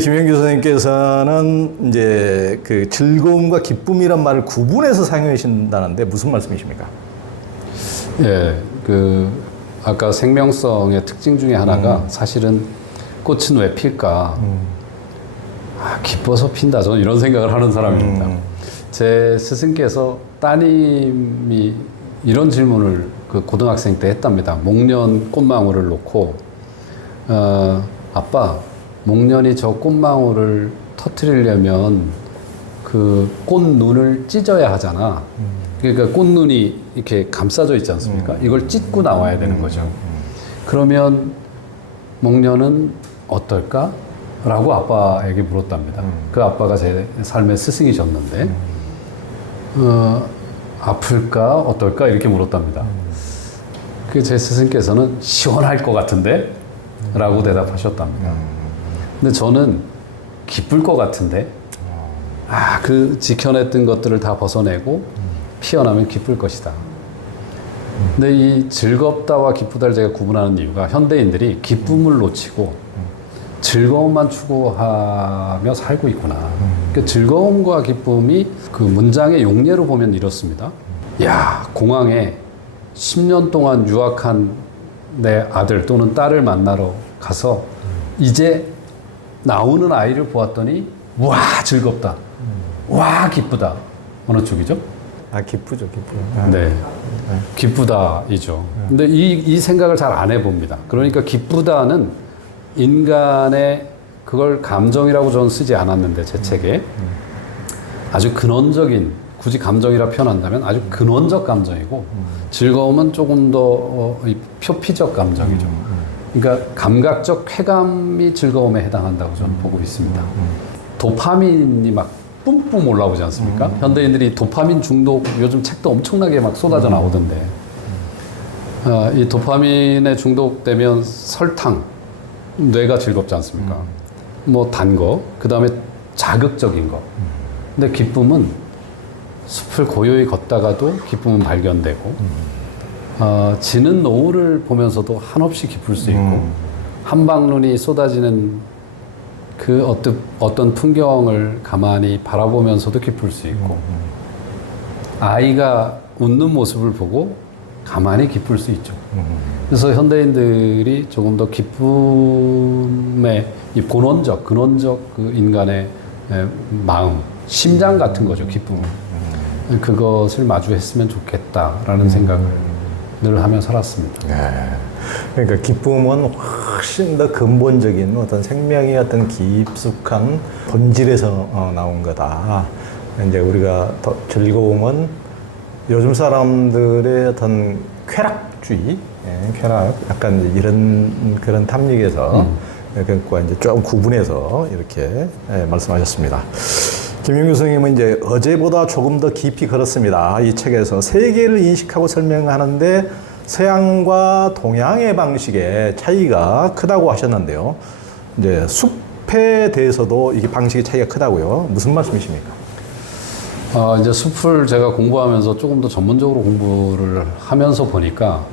김영규 선생님께서는 이제 그 즐거움과 기쁨이란 말을 구분해서 사용하신다는데 무슨 말씀이십니까? 예, 아까 생명성의 특징 중에 하나가 사실은 꽃은 왜 필까? 기뻐서 핀다. 저는 이런 생각을 하는 사람입니다. 제 스승께서 따님이 이런 질문을 그 고등학생 때 했답니다. 목련 꽃망울을 놓고, 아빠, 목련이 저 꽃망울을 터뜨리려면 그 꽃눈을 찢어야 하잖아. 그러니까 꽃눈이 이렇게 감싸져 있지 않습니까? 이걸 찢고 나와야 되는 거죠. 그러면 목련은 어떨까? 라고 아빠에게 물었답니다. 그 아빠가 제 삶의 스승이셨는데, 아플까? 어떨까? 이렇게 물었답니다. 그 제 스승께서는 시원할 것 같은데? 라고 대답하셨답니다. 근데 저는 기쁠 것 같은데? 그 지켜냈던 것들을 다 벗어내고 피어나면 기쁠 것이다. 근데 이 즐겁다와 기쁘다를 제가 구분하는 이유가 현대인들이 기쁨을 놓치고 즐거움만 추구하며 살고 있구나. 그 즐거움과 기쁨이 그 문장의 용례로 보면 이렇습니다. 야, 공항에 10년 동안 유학한 내 아들 또는 딸을 만나러 가서 이제 나오는 아이를 보았더니 와, 즐겁다. 와, 기쁘다. 어느 쪽이죠? 기쁘죠, 기쁘죠. 네. 기쁘다이죠. 근데 이 생각을 잘 안 해봅니다. 그러니까 기쁘다는 인간의 그걸 감정이라고 저는 쓰지 않았는데 제 책에 아주 근원적인, 굳이 감정이라 표현한다면 아주 근원적 감정이고 즐거움은 조금 더 표피적 감정이죠. 그러니까 감각적 쾌감이 즐거움에 해당한다고 저는 보고 있습니다. 도파민이 막 뿜뿜 올라오지 않습니까? 현대인들이 도파민 중독, 요즘 책도 엄청나게 막 쏟아져 나오던데 이 도파민에 중독되면 설탕, 뇌가 즐겁지 않습니까? 뭐 단 거, 그 다음에 자극적인 거. 근데 기쁨은 숲을 고요히 걷다가도 기쁨은 발견되고 지는 노을을 보면서도 한없이 기쁠 수 있고 한방눈이 쏟아지는 그 어떤 풍경을 가만히 바라보면서도 기쁠 수 있고 아이가 웃는 모습을 보고 가만히 기쁠 수 있죠. 그래서 현대인들이 조금 더 기쁨의 이 본원적, 근원적 그 인간의 마음, 심장 같은 거죠, 기쁨은. 그것을 마주했으면 좋겠다라는 생각을 늘 하며 살았습니다. 네. 그러니까 기쁨은 훨씬 더 근본적인 어떤 생명의 어떤 깊숙한 본질에서 나온 거다. 이제 우리가 더 즐거움은 요즘 사람들의 어떤 쾌락주의, 쾌락, 약간 이런 그런 탐닉에서 그것과 이제 좀 구분해서 이렇게 말씀하셨습니다. 김영규 선생님은 이제 어제보다 조금 더 깊이 걸었습니다. 이 책에서 세계를 인식하고 설명하는데 서양과 동양의 방식의 차이가 크다고 하셨는데요. 이제 숲에 대해서도 이게 방식의 차이가 크다고요. 무슨 말씀이십니까? 이제 숲을 제가 공부하면서 조금 더 전문적으로 공부를 하면서 보니까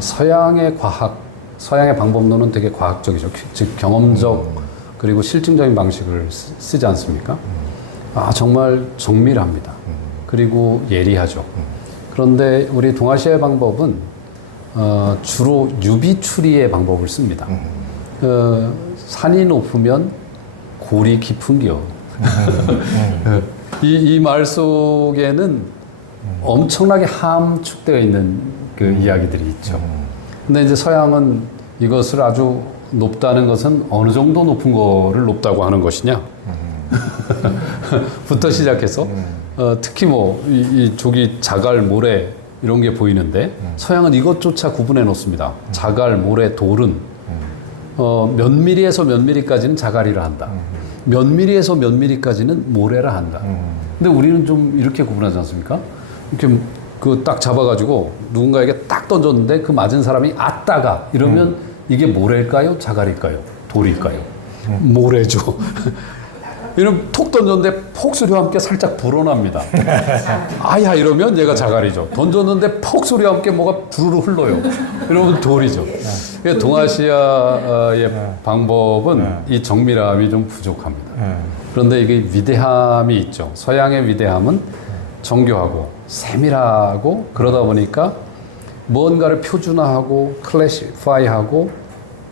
서양의 과학, 서양의 방법론은 되게 과학적이죠. 즉 경험적 그리고 실증적인 방식을 쓰지 않습니까? 정말 정밀합니다. 그리고 예리하죠. 그런데 우리 동아시아의 방법은 주로 유비추리의 방법을 씁니다. 산이 높으면 골이 깊은겨. 이 말 속에는 엄청나게 함축되어 있는 그 이야기들이 있죠. 근데 이제 서양은 이것을 아주 높다는 것은 어느 정도 높은 거를 높다고 하는 것이냐 부터 시작해서 특히 뭐 이 조기 자갈 모래 이런 게 보이는데 서양은 이것조차 구분해 놓습니다. 자갈 모래 돌은 몇 미리에서 몇 미리까지는 자갈이라 한다. 몇 미리에서 몇 미리까지는 모래라 한다. 근데 우리는 좀 이렇게 구분하지 않습니까? 이렇게 그 딱 잡아가지고 누군가에게 딱 던졌는데 그 맞은 사람이 아따가 이러면 이게 모래일까요? 자갈일까요? 돌일까요? 모래죠. 이러면 톡 던졌는데 폭 소리와 함께 살짝 불어납니다. 아야 이러면 얘가 자갈이죠. 던졌는데 폭 소리와 함께 뭐가 두루루 흘러요. 이러면 돌이죠. 그러니까 동아시아의 방법은 이 정밀함이 좀 부족합니다. 그런데 이게 위대함이 있죠. 서양의 위대함은 정교하고 세밀하고 그러다 보니까 뭔가를 표준화하고 클래시파이하고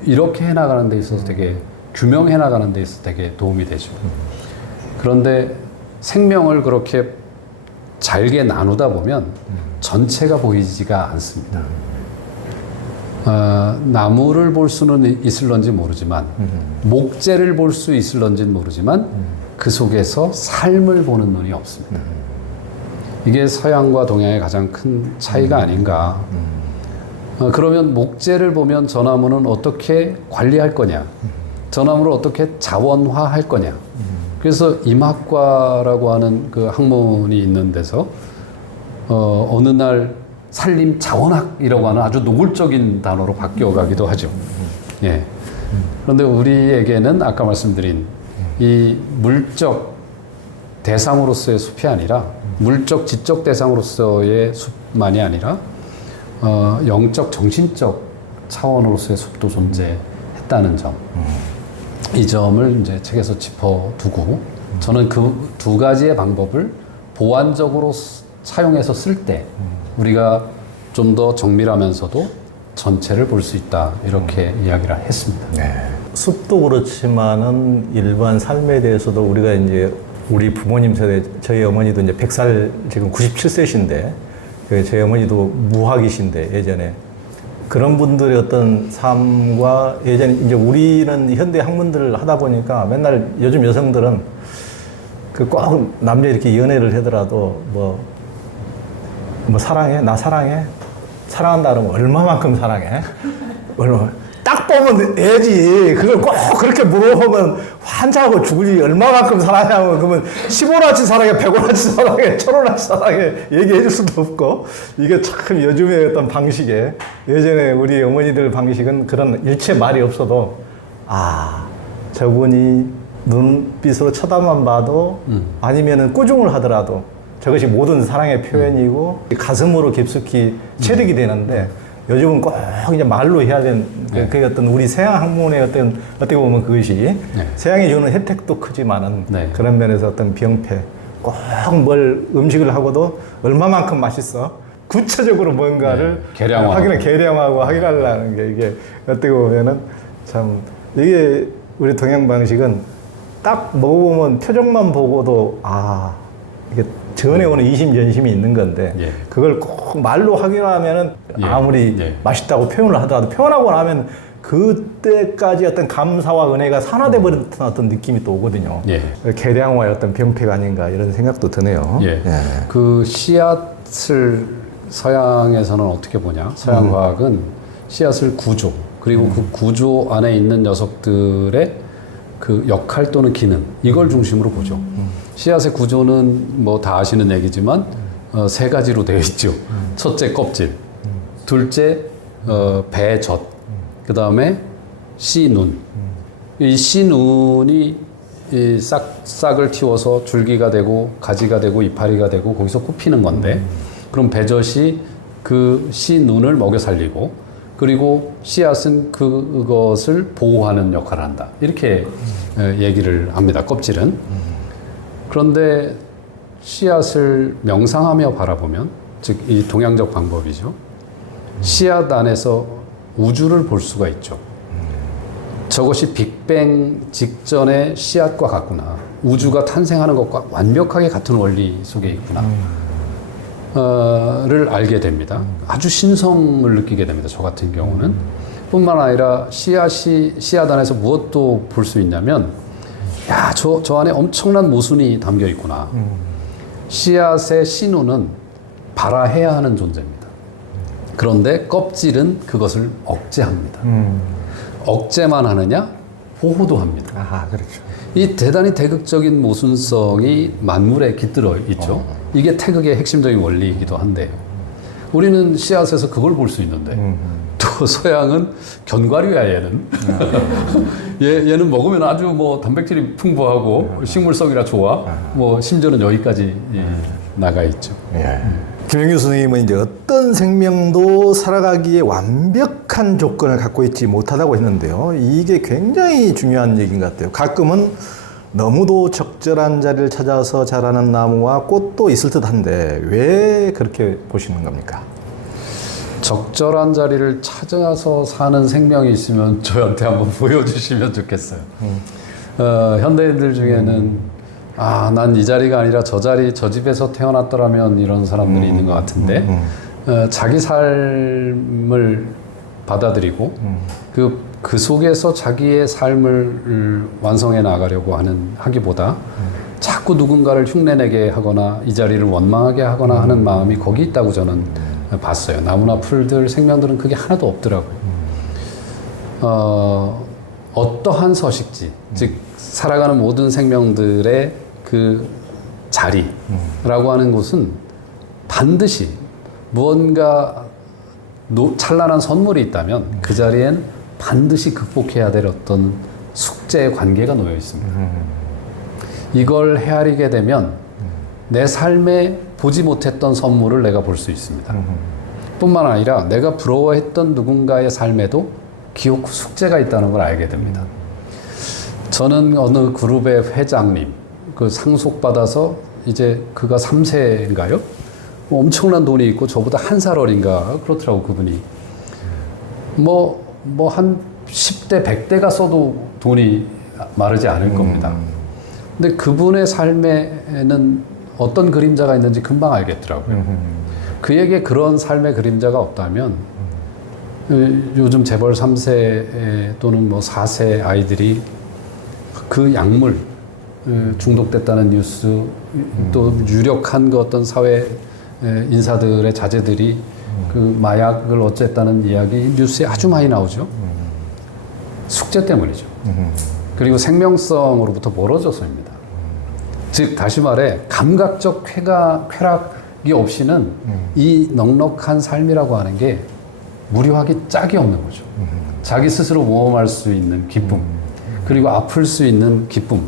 이렇게 해나가는 데 있어서 되게 규명해 나가는 데 있어서 되게 도움이 되죠. 그런데 생명을 그렇게 잘게 나누다 보면 전체가 보이지가 않습니다. 나무를 볼 수는 있을런지 모르지만 목재를 볼 수 있을런지는 모르지만 그 속에서 삶을 보는 눈이 없습니다. 이게 서양과 동양의 가장 큰 차이가 아닌가. 그러면 목재를 보면 저 나무는 어떻게 관리할 거냐, 저 나무를 어떻게 자원화할 거냐. 그래서 임학과라고 하는 그 학문이 있는 데서 어느 날 산림 자원학이라고 하는 아주 노골적인 단어로 바뀌어가기도 하죠. 예. 그런데 우리에게는 아까 말씀드린 이 물적 대상으로서의 숲이 아니라 물적 지적 대상으로서의 숲만이 아니라 영적 정신적 차원으로서의 숲도 존재했다는 점. 이 점을 이제 책에서 짚어두고 저는 그 두 가지의 방법을 보완적으로 사용해서 쓸 때 우리가 좀 더 정밀하면서도 전체를 볼 수 있다 이렇게 이야기를 했습니다. 네. 숲도 그렇지만은 일반 삶에 대해서도 우리가 이제 우리 부모님 세대, 저희 어머니도 이제 100살 지금 97세신데 저희 어머니도 무학이신데 예전에 그런 분들의 어떤 삶과 예전에 이제 우리는 현대 학문들을 하다 보니까 맨날 요즘 여성들은 그 꼭 남녀 이렇게 연애를 하더라도 뭐 사랑해? 나 사랑해? 사랑한다 그러면 얼마만큼 사랑해? 얼마 딱 보면 애지. 그걸 꼭 그렇게 물어보면 환장하고 죽으니 얼마만큼 사랑하냐면 그러면 15원어치 사랑해, 100원어치 사랑해, 1000원어치 사랑해 얘기해 줄 수도 없고 이게 참 요즘의 어떤 방식에 예전에 우리 어머니들 방식은 그런 일체 말이 없어도 아 저분이 눈빛으로 쳐다만 봐도 아니면은 꾸중을 하더라도 저것이 모든 사랑의 표현이고 가슴으로 깊숙이 체득이 되는데 요즘은 꼭 이제 말로 해야 되는 그 어떤 우리 서양 학문의 어떻게 보면 그것이 서양이 주는 혜택도 크지만은 그런 면에서 어떤 병폐 꼭 뭘 음식을 하고도 얼마만큼 맛있어 구체적으로 뭔가를 계량하고 확인하려는 게 이게 어떻게 보면은 참 이게 우리 동양 방식은 딱 먹어보면 표정만 보고도 아 이게 전해오는 이심전심이 있는 건데 그걸 꼭 말로 확인하면은 아무리 맛있다고 표현을 하더라도 표현하고 나면 그때까지 어떤 감사와 은혜가 산화돼 버린 어떤 느낌이 또 오거든요. 계량화의 어떤 병폐가 아닌가 이런 생각도 드네요. 그 씨앗을 서양에서는 어떻게 보냐? 서양 과학은 씨앗을 구조 그리고 그 구조 안에 있는 녀석들의 그 역할 또는 기능 이걸 중심으로 보죠. 씨앗의 구조는 뭐 다 아시는 얘기지만 세 가지로 되어 있죠. 첫째 껍질, 둘째 배젖, 그 다음에 씨눈. 이 씨눈이 이 싹을 틔워서 줄기가 되고 가지가 되고 이파리가 되고 거기서 꽃피는 건데 그럼 배젖이 그 씨눈을 먹여 살리고 그리고 씨앗은 그것을 보호하는 역할을 한다. 이렇게 얘기를 합니다. 껍질은. 그런데 씨앗을 명상하며 바라보면 즉 이 동양적 방법이죠. 씨앗 안에서 우주를 볼 수가 있죠. 저것이 빅뱅 직전의 씨앗과 같구나. 우주가 탄생하는 것과 완벽하게 같은 원리 속에 있구나. 를 알게 됩니다. 아주 신성을 느끼게 됩니다. 저 같은 경우는. 뿐만 아니라 씨앗 안에서 무엇도 볼 수 있냐면 야, 저 안에 엄청난 모순이 담겨 있구나. 씨앗의 씨눈은 발화해야 하는 존재입니다. 그런데 껍질은 그것을 억제합니다. 억제만 하느냐? 보호도 합니다. 아, 그렇죠. 이 대단히 대극적인 모순성이 만물에 깃들어 있죠. 이게 태극의 핵심적인 원리이기도 한데요. 우리는 씨앗에서 그걸 볼 수 있는데 또 소양은 견과류야 얘는. 얘는 먹으면 아주 뭐 단백질이 풍부하고 식물성이라 좋아. 뭐 심지어는 여기까지 나가 있죠. 예. 김영규 선생님은 이제 어떤 생명도 살아가기에 완벽한 조건을 갖고 있지 못하다고 했는데요. 이게 굉장히 중요한 얘기인 것 같아요. 가끔은 너무도 적절한 자리를 찾아서 자라는 나무와 꽃도 있을 듯한데 왜 그렇게 보시는 겁니까? 적절한 자리를 찾아서 사는 생명이 있으면 저한테 한번 보여주시면 좋겠어요. 현대인들 중에는 난 이 자리가 아니라 저 자리, 저 집에서 태어났더라면 이런 사람들이 있는 것 같은데 자기 삶을 받아들이고 그 속에서 자기의 삶을 완성해 나가려고 하기보다 자꾸 누군가를 흉내내게 하거나 이 자리를 원망하게 하거나 하는 마음이 거기 있다고 저는 봤어요. 나무나 풀들, 생명들은 그게 하나도 없더라고요. 어떠한 서식지, 즉 살아가는 모든 생명들의 그 자리라고 하는 곳은 반드시 무언가 찬란한 선물이 있다면 그 자리엔 반드시 극복해야 될 어떤 숙제의 관계가 놓여 있습니다. 이걸 헤아리게 되면 내 삶에 보지 못했던 선물을 내가 볼 수 있습니다. 뿐만 아니라 내가 부러워했던 누군가의 삶에도 기억 숙제가 있다는 걸 알게 됩니다. 저는 어느 그룹의 회장님, 그 상속받아서 이제 그가 3세인가요? 엄청난 돈이 있고 저보다 한 살 어린가 그렇더라고 그분이. 한 10대, 100대가 써도 돈이 마르지 않을 겁니다. 근데 그분의 삶에는 어떤 그림자가 있는지 금방 알겠더라고요. 그에게 그런 삶의 그림자가 없다면 요즘 재벌 3세 또는 4세 아이들이 그 약물 중독됐다는 뉴스 또 유력한 그 어떤 사회 인사들의 자제들이 그 마약을 어쨌다는 이야기 뉴스에 아주 많이 나오죠. 숙제 때문이죠. 그리고 생명성으로부터 멀어져서입니다. 즉 다시 말해 감각적 쾌락이 없이는 이 넉넉한 삶이라고 하는 게 무료하기 짝이 없는 거죠. 자기 스스로 모험할 수 있는 기쁨 그리고 아플 수 있는 기쁨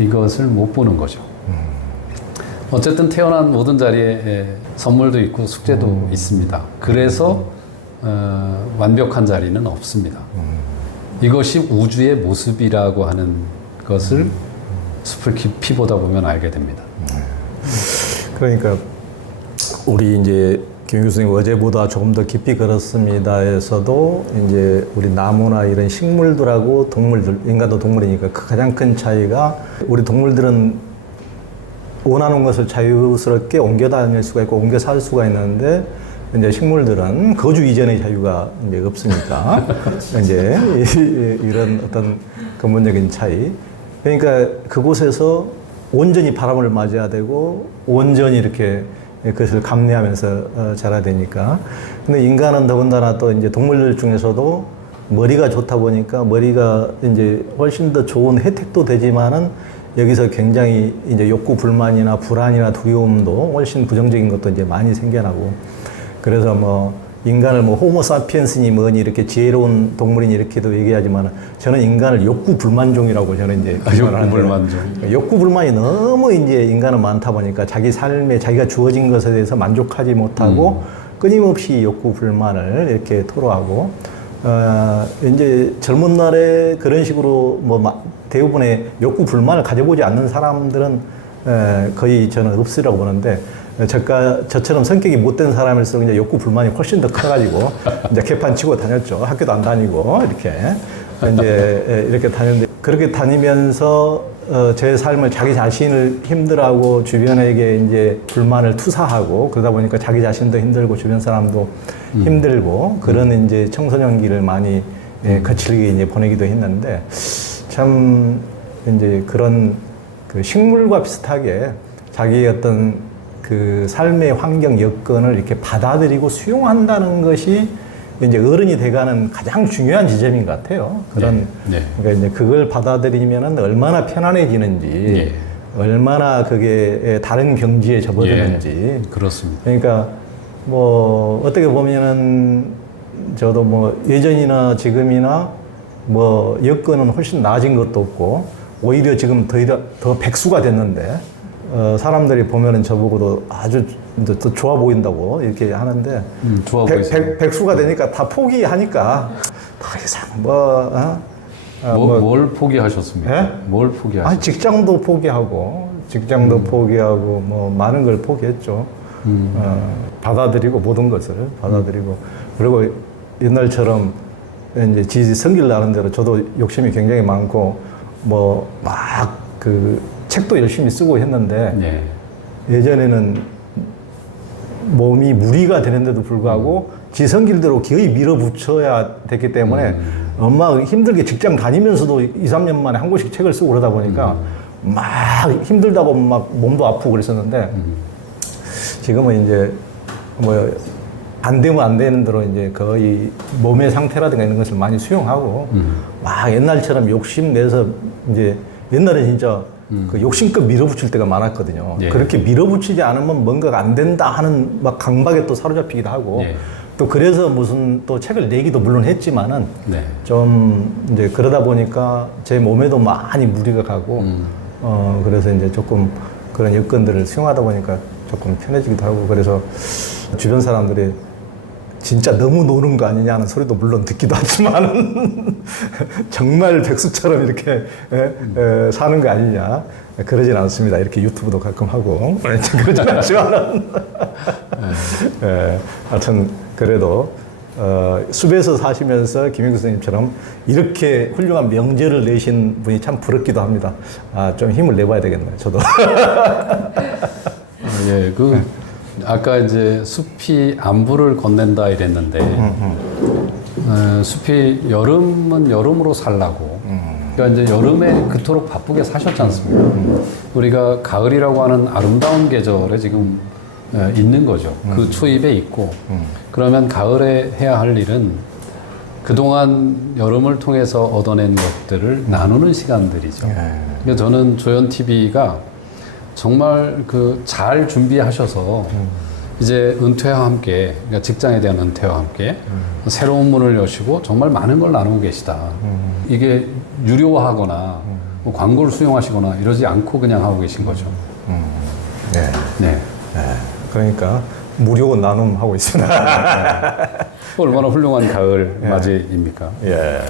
이것을 못 보는 거죠. 어쨌든 태어난 모든 자리에 선물도 있고 숙제도 있습니다. 그래서 완벽한 자리는 없습니다. 이것이 우주의 모습이라고 하는 것을 숲을 깊이 보다 보면 알게 됩니다. 그러니까 우리 이제 김 교수님 어제보다 조금 더 깊이 걸었습니다에서도 이제 우리 나무나 이런 식물들하고 동물들, 인간도 동물이니까 그 가장 큰 차이가 우리 동물들은 원하는 것을 자유스럽게 옮겨 다닐 수가 있고 옮겨 살 수가 있는데 이제 식물들은 거주 이전의 자유가 이제 없으니까 이제 이런 어떤 근본적인 차이. 그러니까 그곳에서 온전히 바람을 맞아야 되고 온전히 이렇게 그것을 감내하면서 자라야 되니까. 근데 인간은 더군다나 또 이제 동물들 중에서도 머리가 좋다 보니까 머리가 이제 훨씬 더 좋은 혜택도 되지만은 여기서 굉장히 이제 욕구 불만이나 불안이나 두려움도 훨씬 부정적인 것도 이제 많이 생겨나고. 그래서 인간을 호모 사피엔스니 뭐니 이렇게 지혜로운 동물이니 이렇게도 얘기하지만 저는 인간을 욕구 불만종이라고 저는 이제 욕구 불만종. 욕구 불만이 너무 이제 인간은 많다 보니까 자기 삶에 자기가 주어진 것에 대해서 만족하지 못하고 끊임없이 욕구 불만을 이렇게 토로하고 이제 젊은 날에 그런 식으로 대부분의 욕구 불만을 가져보지 않는 사람들은 거의 저는 없으라고 보는데 저처럼 성격이 못된 사람일수록 이제 욕구 불만이 훨씬 더 커가지고 이제 개판 치고 다녔죠. 학교도 안 다니고 이렇게 다녔는데 그렇게 다니면서 제 삶을 자기 자신을 힘들어하고 주변에게 이제 불만을 투사하고 그러다 보니까 자기 자신도 힘들고 주변 사람도 힘들고 그런 이제 청소년기를 많이 거칠게 이제 보내기도 했는데 참 이제 그런 그 식물과 비슷하게 자기의 어떤 그 삶의 환경 여건을 이렇게 받아들이고 수용한다는 것이 이제 어른이 돼가는 가장 중요한 지점인 것 같아요. 그러니까 이제 그걸 받아들이면은 얼마나 편안해지는지, 얼마나 그게 다른 경지에 접어드는지. 그렇습니다. 그러니까 어떻게 보면은 저도 뭐 예전이나 지금이나 뭐 여건은 훨씬 나아진 것도 없고 오히려 지금 더 백수가 됐는데 사람들이 보면은 저보고도 아주 더 좋아 보인다고 이렇게 하는데 좋아 보이세요. 백수가 되니까 다 포기하니까 더 이상 뭘 포기하셨습니까? 예? 뭘 포기하셨어요? 직장도 포기하고 뭐 많은 걸 포기했죠. 받아들이고 모든 것을 받아들이고 그리고 옛날처럼 이제 지 성길 나는 대로 저도 욕심이 굉장히 많고 뭐 막 그 책도 열심히 쓰고 했는데 네. 예전에는 몸이 무리가 되는데도 불구하고 지 성길대로 기어이 밀어붙여야 됐기 때문에 엄마 힘들게 직장 다니면서도 2, 3년 만에 한 권씩 책을 쓰고 그러다 보니까 막 힘들다고 막 몸도 아프고 그랬었는데 지금은 이제 뭐 안 되면 안 되는 대로 이제 거의 몸의 상태라든가 이런 것을 많이 수용하고 막 옛날처럼 욕심 내서 이제 옛날에 진짜 그 욕심껏 밀어붙일 때가 많았거든요. 예. 그렇게 밀어붙이지 않으면 뭔가가 안 된다 하는 막 강박에 또 사로잡히기도 하고 예. 또 그래서 무슨 또 책을 내기도 물론 했지만은 네. 좀 이제 그러다 보니까 제 몸에도 많이 무리가 가고 그래서 이제 조금 그런 여건들을 수용하다 보니까 조금 편해지기도 하고 그래서 주변 사람들이 진짜 너무 노는 거 아니냐는 소리도 물론 듣기도 하지만 정말 백수처럼 이렇게 사는 거 아니냐 그러진 않습니다. 이렇게 유튜브도 가끔 하고 그러진 않지만은 하여튼 그래도 숲에서 사시면서 김익수 선생님처럼 이렇게 훌륭한 명제를 내신 분이 참 부럽기도 합니다. 좀 힘을 내봐야 되겠네요. 저도. 예, 아까 이제 숲이 안부를 건넨다 이랬는데, 숲이 여름은 여름으로 살라고. 그러니까 이제 여름에 그토록 바쁘게 사셨지 않습니까? 우리가 가을이라고 하는 아름다운 계절에 지금 있는 거죠. 그 초입에 있고. 그러면 가을에 해야 할 일은 그동안 여름을 통해서 얻어낸 것들을 나누는 시간들이죠. 그러니까 저는 조연TV가 정말 잘 준비하셔서 이제 은퇴와 함께, 그러니까 직장에 대한 은퇴와 함께 새로운 문을 여시고 정말 많은 걸 나누고 계시다. 이게 유료화하거나 뭐 광고를 수용하시거나 이러지 않고 그냥 하고 계신 거죠. 네. 네. 그러니까 무료 나눔하고 있습니다. 얼마나 훌륭한 가을 맞이입니까? 예.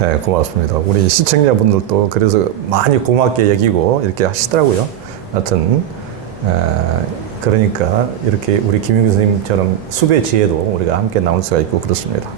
네, 고맙습니다. 우리 시청자분들도 그래서 많이 고맙게 여기고 이렇게 하시더라고요. 하여튼, 그러니까 이렇게 우리 김익수 선생님처럼 숲의 지혜도 우리가 함께 나눌 수가 있고 그렇습니다.